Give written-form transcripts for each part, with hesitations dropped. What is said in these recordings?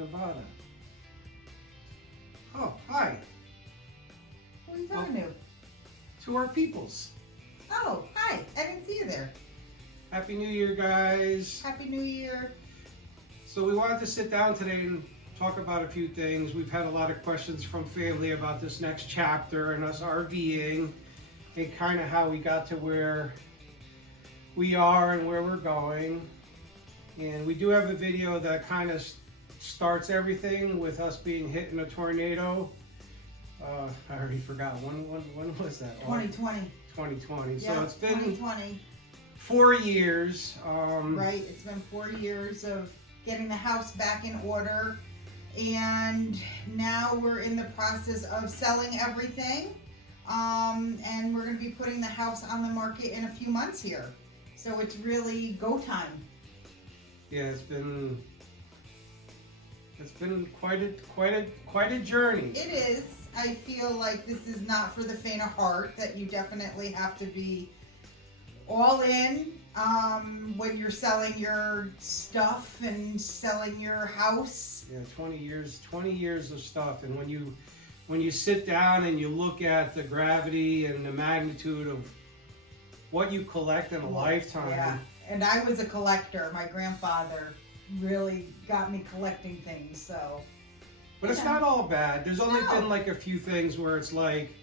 Nevada. Oh, hi. What are you talking to? To our peoples. Oh, hi. I didn't see you there. Happy New Year, guys. Happy New Year. So we wanted to sit down today and talk about a few things. We've had a lot of questions from family about this next chapter and us RVing and kind of how we got to where we are and where we're going. And we do have a video that kind of starts everything with us being hit in a tornado. I already forgot. When was that? 2020. 2020. Yeah, So it's been 2020. 4 years. Right. It's been 4 years of getting the house back in order. And now we're in the process of selling everything. And we're going to be putting the house on the market in a few months here. So it's really go time. Yeah, it's been quite a journey. It is. I feel like this is not for the faint of heart, that you definitely have to be all in when you're selling your stuff and selling your house. Yeah, 20 years of stuff. And when you sit down and you look at the gravity and the magnitude of what you collect in a lifetime. Yeah, and I was a collector. My grandfather really got me collecting things, so. But it's not all bad. There's only been like a few things where it's like,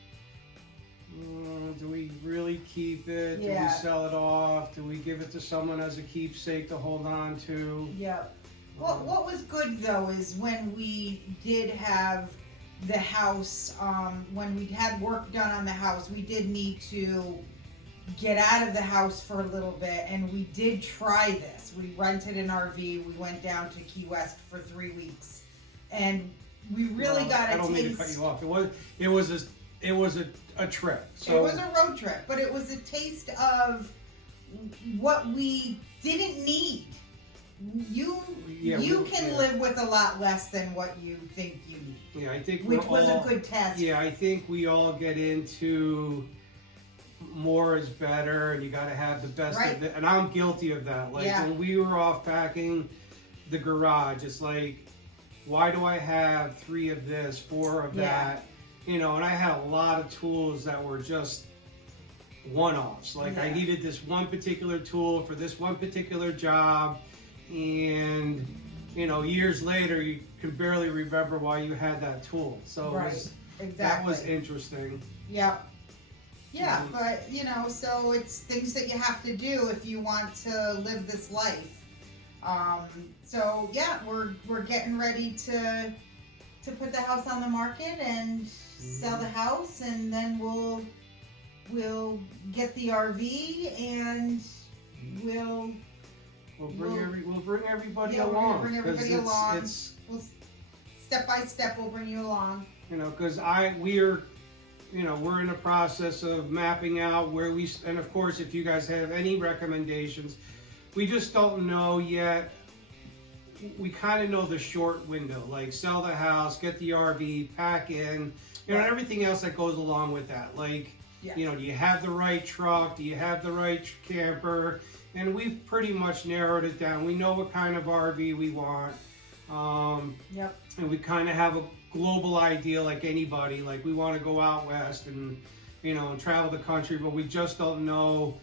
do we really keep it? Do we sell it off? Do we give it to someone as a keepsake to hold on to? Yep. Well, what was good though is when we did have the house, when we had work done on the house, we did need to get out of the house for a little bit, and we did try this. We rented an RV. We went down to Key West for 3 weeks, and we really got a taste. I don't mean to cut you off. It was a trip. So it was a road trip, but it was a taste of what we didn't need. You can live with a lot less than what you think you need. Yeah, I think which was a good test. Yeah, I think we all get into more is better, and you got to have the best of it. And I'm guilty of that. Like when we were off packing the garage, it's like, why do I have 3 of this, 4 of that? You know, and I had a lot of tools that were just one-offs. Like I needed this one particular tool for this one particular job, and you know, years later you can barely remember why you had that tool. So that was interesting. Yeah, but you know, so it's things that you have to do if you want to live this life. So yeah, we're getting ready to put the house on the market and sell the house, and then we'll get the RV and we'll bring everybody along. We'll bring everybody along. We'll, step by step, we'll bring you along. You know, because we're in the process of mapping out where we, and of course, if you guys have any recommendations, we just don't know yet. We kind of know the short window, like sell the house, get the RV, pack in, you know, and everything else that goes along with that. Like, you know, do you have the right truck? Do you have the right camper? And we've pretty much narrowed it down. We know what kind of RV we want. And we kind of have a global idea like anybody. Like we want to go out west and, you know, and travel the country, but we just don't know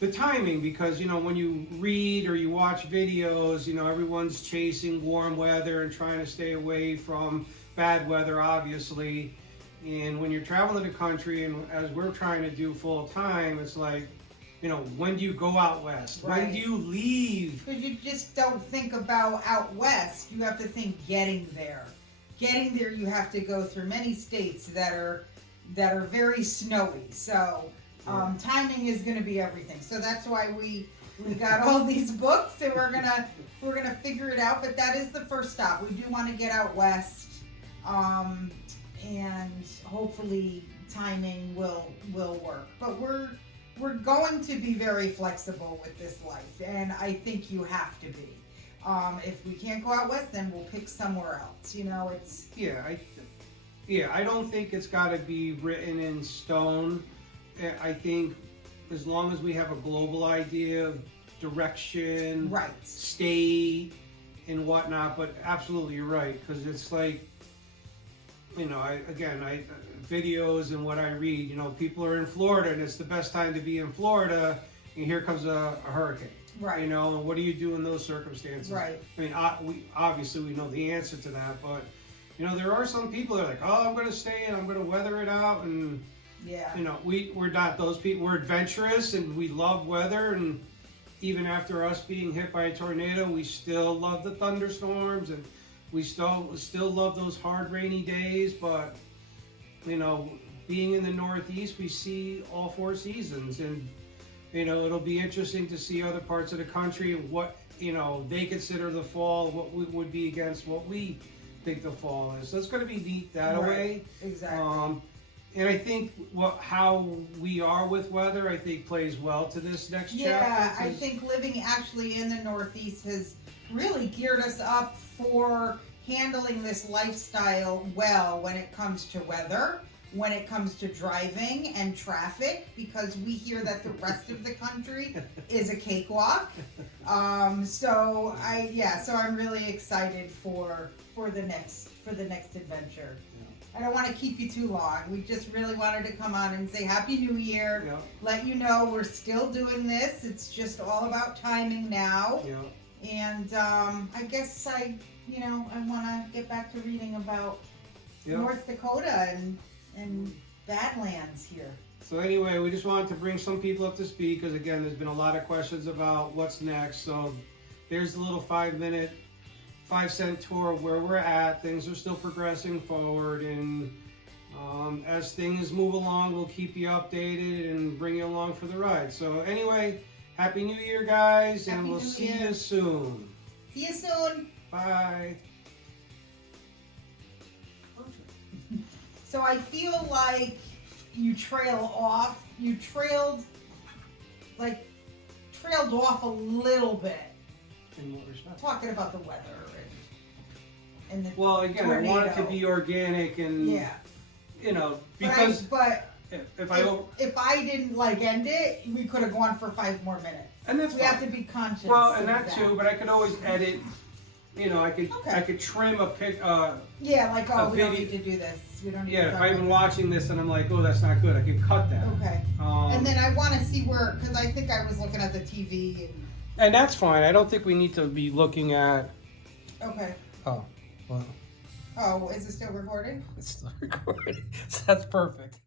the timing, because, you know, when you read or you watch videos, you know, everyone's chasing warm weather and trying to stay away from bad weather, obviously. And when you're traveling the country, and as we're trying to do full time, it's like, you know, when do you go out west? When do you leave? Because you just don't think about out west. You have to think getting there. Getting there, you have to go through many states that are very snowy. So timing is going to be everything. So that's why we got all these books, and we're gonna figure it out. But that is the first stop. We do want to get out west, and hopefully timing will work. But we're going to be very flexible with this life, and I think you have to be. If we can't go out west, then we'll pick somewhere else. You know, it's I don't think it's got to be written in stone. I think as long as we have a global idea of direction, state, and whatnot. But absolutely, you're right, because it's like, you know, videos and what I read, you know, people are in Florida and it's the best time to be in Florida, and here comes a hurricane. Right. You know, and what do you do in those circumstances? Right. I mean, we know the answer to that, but you know, there are some people that are like, oh, I'm going to stay and I'm going to weather it out, and Yeah. you know, we're not those people. We're adventurous and we love weather, and even after us being hit by a tornado, we still love the thunderstorms, and we still love those hard rainy days. But you know, being in the Northeast, we see all four seasons, and you know, it'll be interesting to see other parts of the country, what, you know, they consider the fall, what would be against what we think the fall is. So it's going to be neat that way. Exactly. And I think how we are with weather, I think plays well to this next chapter. Yeah, I think living actually in the Northeast has really geared us up for handling this lifestyle well when it comes to weather, when it comes to driving and traffic, because we hear that the rest of the country is a cakewalk. So I'm really excited for the next adventure. I don't want to keep you too long. We just really wanted to come on and say Happy New Year. Yeah. Let you know we're still doing this. It's just all about timing now. Yeah. And I guess I want to get back to reading about North Dakota and Badlands here. So anyway, we just wanted to bring some people up to speed, because again, there's been a lot of questions about what's next. So there's a little 5-cent tour of where we're at. Things are still progressing forward, and as things move along, we'll keep you updated and bring you along for the ride. So anyway, Happy New Year, guys, and we'll see you soon. See you soon. Bye. So I feel like you trailed off a little bit. In what respect? Talking about the weather and the Well, again, tornado. I want it to be organic, and you know, because if I didn't end it, we could have gone for 5 more minutes. And that's we fine. have to be conscious. Well, and of that too, but I could always edit. You know, I could trim a pic. We don't video. need to do this. We don't need to. Yeah, if I've been watching this and I'm like, oh, that's not good, I can cut that. Okay. And then I want to see because I think I was looking at the TV. And that's fine. I don't think we need to be looking at. Okay. Oh, well. Oh, is it still recording? It's still recording. So that's perfect.